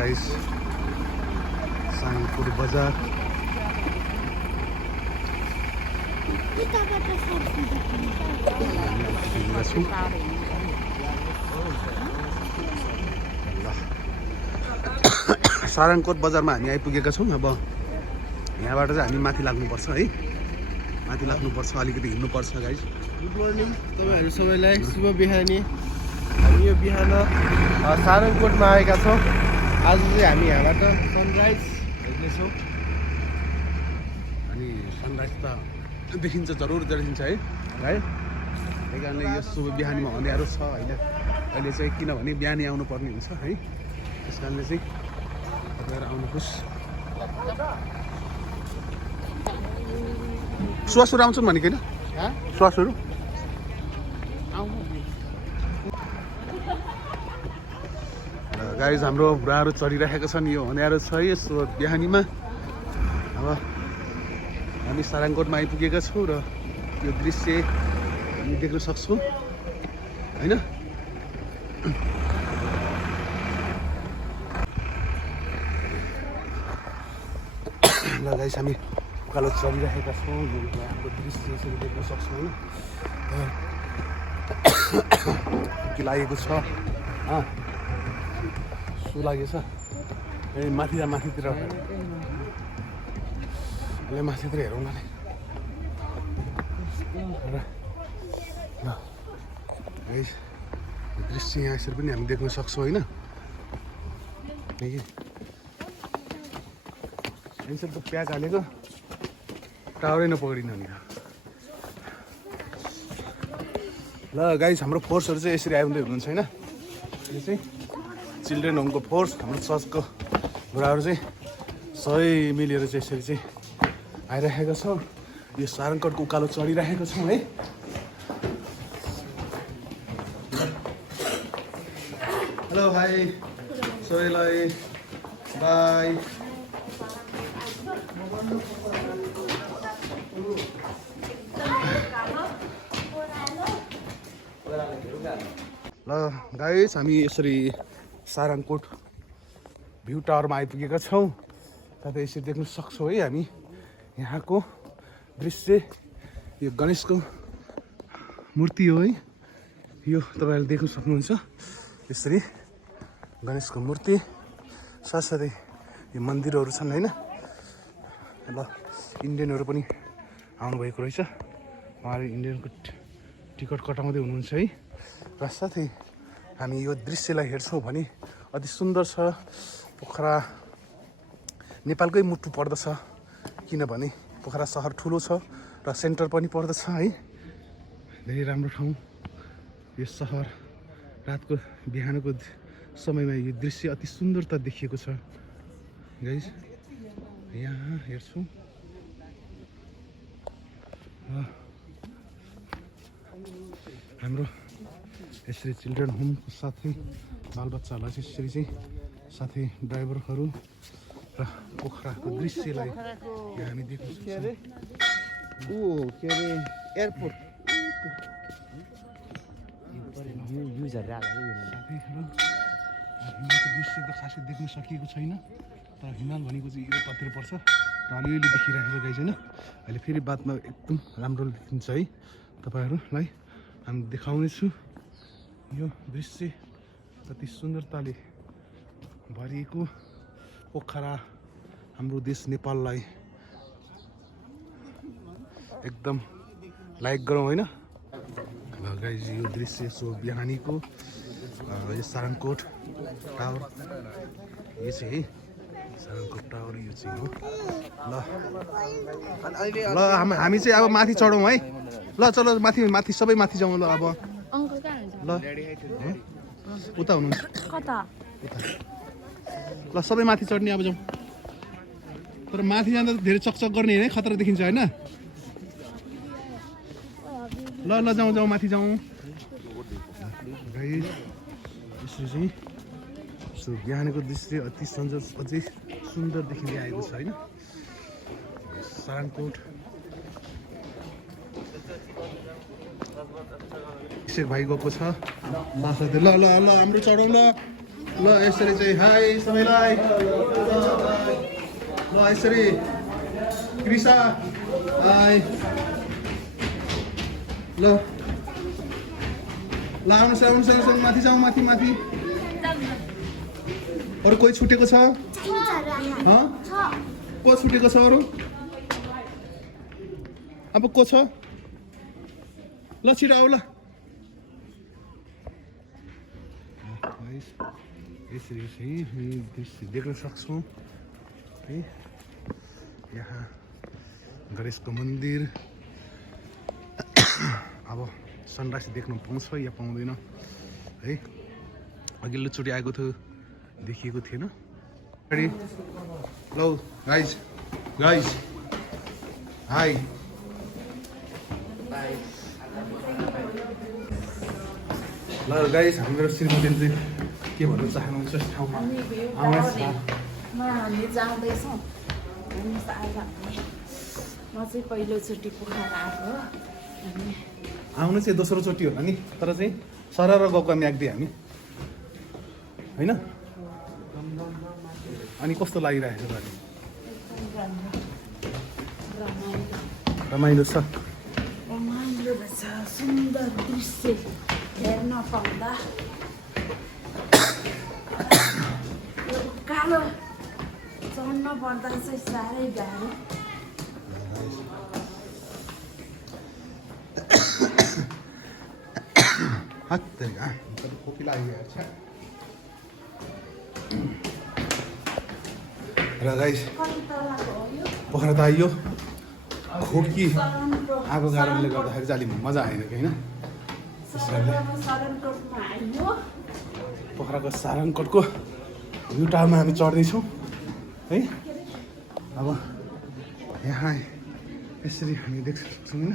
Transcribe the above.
Guys Sarangkot बजार सारङकोट बजारमा हामी आइपुगेका छौँ। अब यहाँबाट चाहिँ हामी माथि लाग्नुपर्छ है, माथि लाग्नुपर्छ, अलिकति हिँड्नुपर्छ गाइस। गुड मर्निङ तपाईहरु सबैलाई, शुभ बिहानी। हामी यो बिहान सारङकोटमा आएका छौँ। आज चाहिँ हामी यहाँबाट सनराइज हेर्नेछौँ। अनि सनराइज त देखिन्छ, जरुर देखिन्छ है भाइ। त्यही कारणले यो शुभ बिहानीमा अँध्यारो छ होइन अहिले चाहिँ, किनभने बिहानी आउनुपर्ने हुन्छ है। त्यस कारणले चाहिँ तपाईँहरू आउनुहोस्। श्वासहरू आउँछन् भनेको होइन, श्वासहरू गाइज हाम्रो बुढाहरू चढिरहेका छन्। यो अँध्यारो छ यस्तो बिहानीमा। अब हामी सारङकोटमा आइपुगेका छौँ र यो दृश्य हामी देख्न सक्छौँ होइन। ल गाइस हामी उकालो चलिरहेका छौँ। यो हाम्रो दृश्य यसरी देख्न सक्छौँ होइन। के लागेको छ सु लागेछ ए माथितिर माथितिर हेरौँ न। दृश्य यहाँ यसरी पनि हामी देख्न सक्छौँ होइन। यसरी त प्याज हालेको टावरै नपक्रिनु नि। ल गाइस हाम्रो फोर्सहरू चाहिँ यसरी आउँदै हुनुहुन्छ होइन। यो चाहिँ चिल्ड्रेन होमको फोर्स, हाम्रो चर्चको बुढाहरू चाहिँ सबै मिलेर चाहिँ यसरी चाहिँ आइरहेका छौँ। यो सारङकोटको उकालो चढिरहेको छौँ है। हेलो भाइ सबैलाई बाई। ल गाइस हामी यसरी सारङकोट भ्यू टावरमा आइपुगेका छौँ। तपाईँ यसरी देख्न सक्छौँ है हामी यहाँको दृश्य। यो गणेशको मूर्ति हो है, यो तपाईँहरूले देख्न सक्नुहुन्छ। यसरी गणेशको मूर्ति साथसाथै यो मन्दिरहरू छन् होइन। ल इन्डियनहरू पनि आउनुभएको रहेछ, उहाँहरू इन्डियनको टिकट कटाउँदै हुनुहुन्छ है। र साथै हामी यो दृश्यलाई हेर्छौँ भने अति सुन्दर छ। पोखरा नेपालकै मुटु पर्दछ, किनभने पोखरा सहर ठुलो छ र सेन्टर पनि पर्दछ है। धेरै राम्रो ठाउँ यो सहर। रातको बिहानको समयमा यो दृश्य अति सुन्दरता देखिएको छ गाइस। यहाँ हेर्छौँ हाम्रो यसरी चिल्ड्रेन होमको साथै बालबच्चाहरूलाई चाहिँ यसरी चाहिँ साथै ड्राइभरहरू र पोखराको दृश्यलाई यहाँ हामी देख्न सक्छौँ। के अरे एयरपोर्ट हिमालको दृश्य त खासै देख्न सकिएको छैन, तर हिमाल भनेको चाहिँ यो ततिर पर्छ र अलिअलि देखिरहेको छ गाइस होइन। अहिले फेरि बादमा एकदम राम्रो देखिन्छ है। तपाईँहरूलाई हामी देखाउनेछु यो दृश्य कति सुन्दरताले भरिएको पोखरा हाम्रो देश नेपाललाई एकदम लाइक गरौँ होइन। गाइस यो दृश्य सो बिहानीको यो सारङकोट टावर, यो चाहिँ है सारङकोट टावर, यो चाहिँ हो। ल हामी चाहिँ अब माथि चढौँ है। ल चलो माथि सबै माथि जाउँ। ल अब ल उता हुनुहुन्छ कता ल सबै माथि चढ्ने अब जाउँ। तर माथि जाँदा त धेरै चकचक गर्ने होइन, खतरा देखिन्छ होइन। ल ल जाउँ माथि जाउँ। यसरी चाहिँ यस्तो बिहानको दृश्य अति अझै सुन्दर देखिँदै आएको छ होइन। सारङकोट इसेक भाइ गएको छ। ल ल ल हाम्रो चढौँ ल। ल यसरी चाहिँ हाई सबैलाई ल यसरी कृषा हाई ल ल आउनुहोस् आउनुहोस् आउनुहोस् माथि जाउँ माथि माथि अरू कोही छुटेको छ को छुटेको छ अरू अब को छ ल छिटो आऊ ल यसरी चाहिँ हामी दृश्य देख्न सक्छौँ है यहाँ गणेशको मन्दिर अब सनराइज देख्न पाउँछ या पाउँदैन है अघिल्लोचोटि आएको थियो देखिएको थिएन रेडी ल गाइज गाइज हाई ल गाइज हाम्रो श्रीमतीले चाहिँ के भन्न चाहनुहुन्छ यस ठाउँमा हामी जाँदैछौँ म चाहिँ पहिलोचोटि पोखरा आएको हो आउनु चाहिँ दोस्रोचोटि होला नि तर चाहिँ सरर गएको म्याग्दी हामी होइन अनि कस्तो लागिरहेको छ अहिले रमाइलो छ रमाइलो रहेछ सुन्दर दृश्य हेर्न पाउँदा कालो चढ्न पर्दा चाहिँ साह्रै गाह्रो खोकी लागिरहेको छ र गाइस पोखरा त आइयो खोकी आएको कारणले गर्दाखेरि चाहिँ अलिक मजा आएन कि होइन पोखराको सारङकोटको भ्यू टावरमा हामी चढ्दैछौँ है अब यहाँ यसरी हामी देख्न सक्छौँ होइन